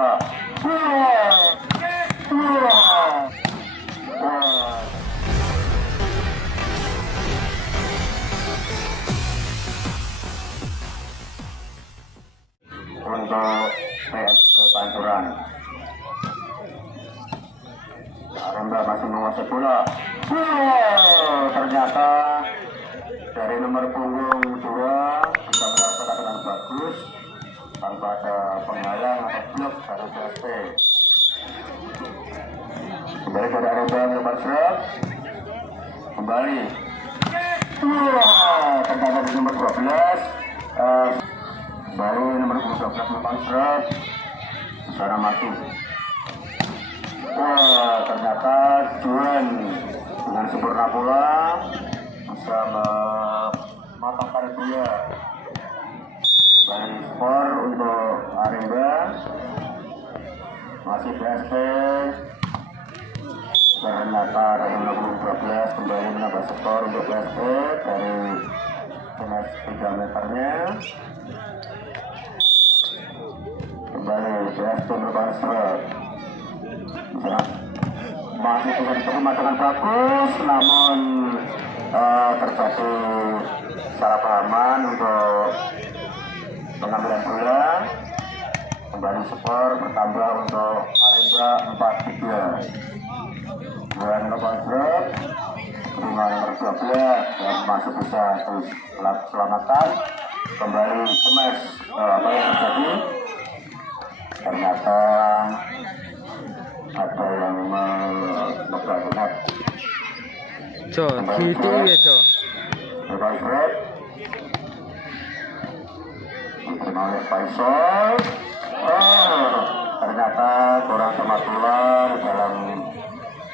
bola. Untuk PSP Panturan. Aremba masih menguasai bola. Ternyata dari nomor punggung 2 bisa melakukan dengan bagus tanpa ada penghalang atau blok dari PSP. Kembali pada Aremba nomor serap. Kembali. Ternyata di nomor 12. Kembali nomor 12 nomor serap. Sana masuk. Ternyata Juan dengan sempurna bola bisa mematahkan dia. Kembali skor untuk Aremba. Masih PSP. Ternyata dari nomor 12 kembali menambah skor untuk PSP dari semes 3 meternya. Kembali PSP merupakan serap. Masih bisa diterima dengan bagus, namun terjadi salah pahaman untuk pengambilan bola. Kembali skor bertambah untuk Aremba 4-3. Dan nomor drop terima nomor 12 yang masih bisa diselamatkan. Kembali semes. Apa yang terjadi? Ternyata ada yang memegang Jo, gitu ya Jo. Berbalik diterima oleh Faisal. Ternyata kurang temat keluar dalam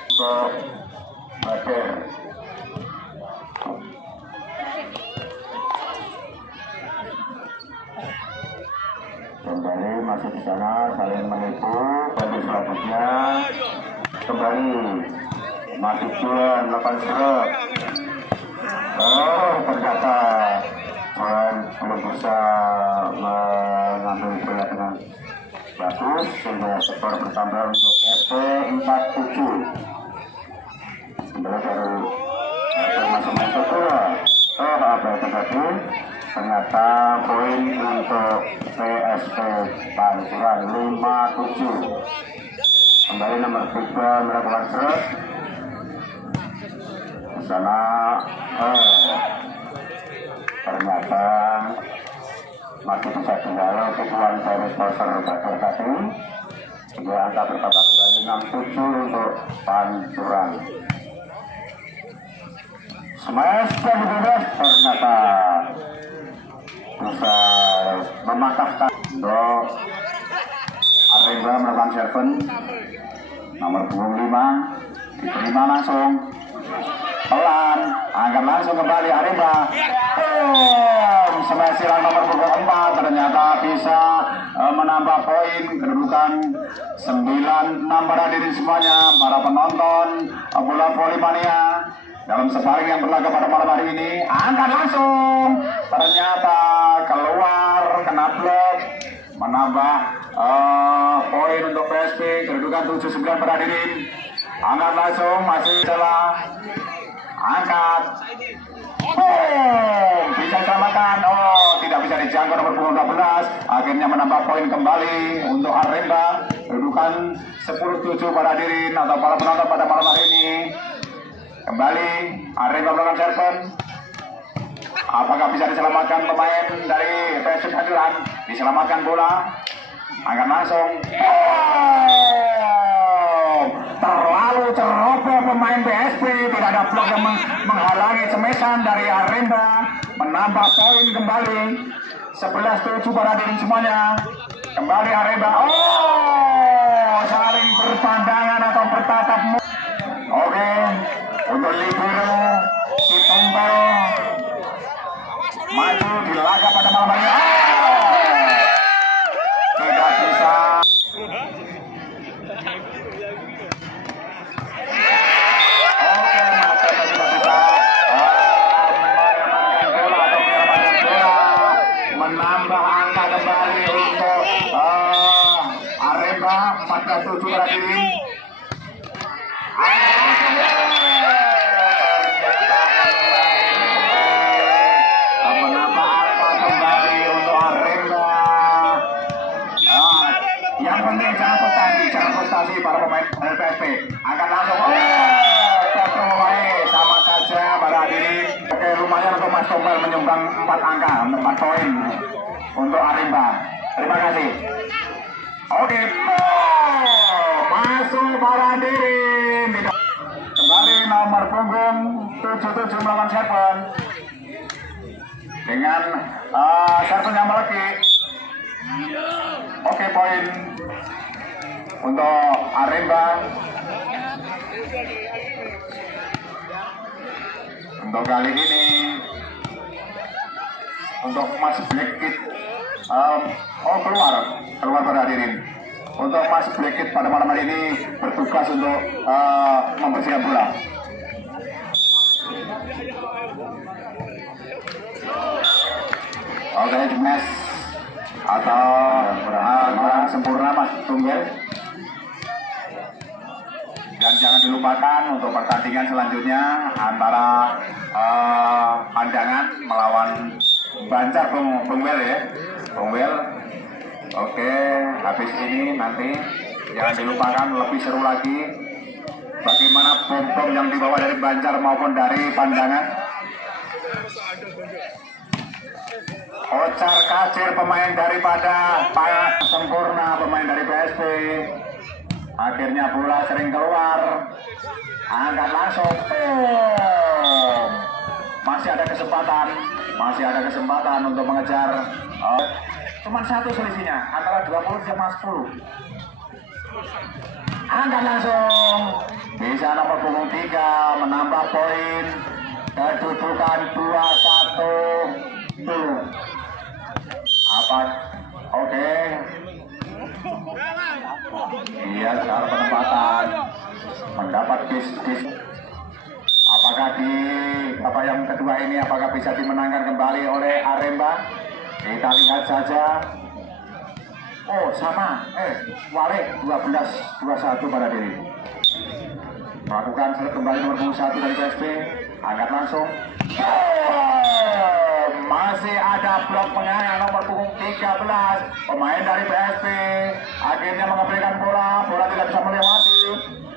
untuk Bader. Kembali masih di sana saling menipu. Bagi selanjutnya kembali masih Juan melakukan serap. Ternyata Juan belum bisa mengambil bola dengan bagus sehingga skor bertambah untuk SP 4-7. Kembali baru masuk bola. Apa yang terjadi? Ternyata poin untuk PSP Panturan 5-7. Kembali nomor 3 melakukan serap. Di sana ternyata masih bisa tinggal tujuan dari sponsor Bader tadi. Sehingga angka bertambah kembali 6-7 untuk Panturan. Smash dan bebas ternyata bisa mematahkan untuk Aremba melakukan serven nomor 25 diterima langsung pelan angkat langsung kembali Aremba. Smash silang nomor punggung 4 ternyata bisa menambah poin kedudukan 9-6 pada diri semuanya para penonton bola voli mania. Dalam sparring yang berlaga pada malam hari ini, angkat langsung, ternyata keluar, kena blok, menambah poin untuk PSP, kedudukan 7-9 pada diri. Angkat langsung, masih salah, angkat, bisa diselamatkan, tidak bisa dijangkau nomor punggung 12, akhirnya menambah poin kembali untuk Aremba, kedudukan 10-7 pada diri atau para penonton pada malam hari ini. Kembali Aremba melakukan serven. Apakah bisa diselamatkan pemain dari PSP Panturan? Diselamatkan bola. Angkat langsung. Terlalu ceroboh pemain PSP. Tidak ada blok yang menghalangi semesan dari Aremba. Menambah poin kembali 11-7 pada diri semuanya. Kembali Aremba. Saling berpandangan atau bertatap muka. Oke. Untuk libero si tombol maju di laga pada malam hari ini. Tidak bisa. Maka tidak bisa menambah angka kembali untuk 14-7 pada diri. Menambah angka kembali untuk Arema. Yang penting jangan frustasi para pemain LPSP. Akan langsung sama saja pada diri. Oke, lumayan untuk Mas Tombal menyumbang 4 angka, 4 poin untuk Arema. Terima kasih. Oke, masuk pada diri. Kembali nomor punggung 77 melawan Serpon. Dengan Serpon yang lagi. Oke, poin untuk Arema. Untuk kali ini untuk Mas Blackit keluar pada hadirin. Untuk Mas Blackit pada malam hari ini bertugas untuk membersihkan bola. Oke, Mas atau kurang sempurna Mas Tunggal. Dan jangan dilupakan untuk pertandingan selanjutnya antara Pandangan melawan Banjar Bung Wel ya. Bung Wel. Oke, habis ini nanti jangan dilupakan lebih seru lagi bagaimana bom-bom yang dibawa dari Banjar maupun dari Pandangan. Ocar kacir pemain daripada Pak Sempurna, pemain dari PSP. Akhirnya bola sering keluar. Angkat langsung. Masih ada kesempatan untuk mengejar. Cuman 1 selisihnya antara 20 sama 10. Angkat langsung. Bisa nomor punggung 3 menambah poin. Kedudukan 2-1. Apa? Oke. Iya, secara penempatan mendapat dis. Apakah di yang kedua ini apakah bisa dimenangkan kembali oleh Arema? Kita lihat saja. Oh, sama. Wale 12-21 pada diri. Melakukan set kembali nomor 1 dari PSP. Angkat langsung. Masih ada blok penyayang nomor punggung 13. Pemain dari PSP akhirnya mengeberikan bola tidak bisa melewati.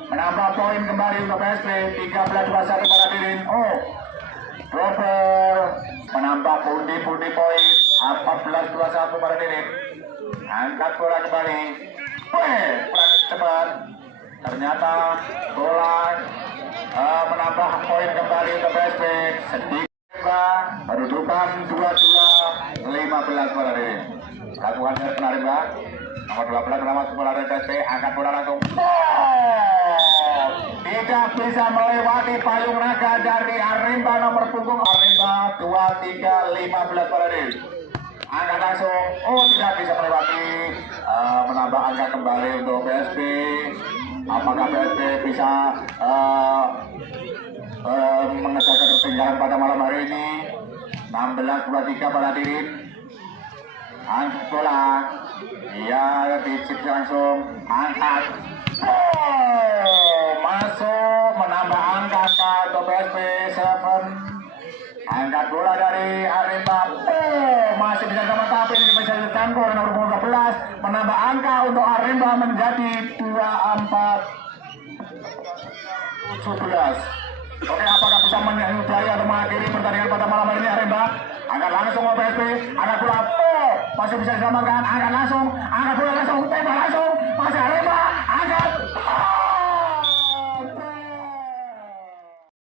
Menambah poin kembali untuk PSP 13-21 pada diri. Robert menambah pundi-pundi poin 14-21 pada diri. Angkat bola kembali. Kurang cepat. Ternyata bola menambah poin kembali untuk PSP. Sedikit kedudukan 22-15 pada diri. Satuan dari Arema nomor 12 merawat bola dari PSP. Angkat bola langsung. Tidak bisa melewati payung naga dari Arema nomor punggung Arema 23-15 pada diri. Angkat langsung. Tidak bisa melewati. Menambah angka kembali untuk PSP. Apakah PSP bisa mengejar ketinggalan pada malam hari ini? 16-23 pada diri. Angkat bola. Ia dicip langsung. Angkat. Masuk menambah angka untuk PSP 7. Angkat bola dari Arema. Masih bisa sama tapi ini bisa ditangkul nomor 12. Menambah angka untuk Arema menjadi 24-17. Oke, apakah bisa menyudahi atau mengakhiri pertandingan pada malam hari ini Arema? Angkat langsung PSP. Angkat bola. Masih bisa diselamatkan. Angkat langsung. Angkat bola langsung. Tembak langsung.